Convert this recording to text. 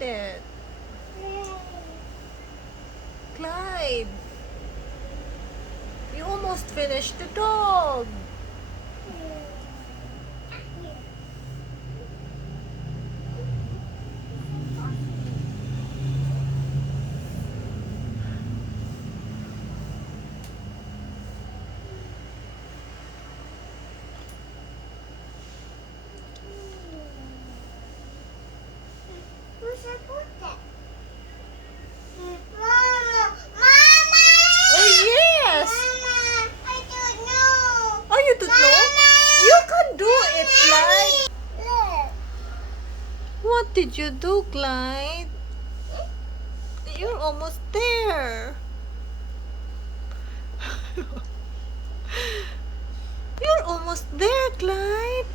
it. Clyde, you almost finished the dog. Oh, yes. I don't know. Oh, you don't know? You can do it, Clyde. Look. What did you do, Clyde? You're almost there. You're almost there, Clyde.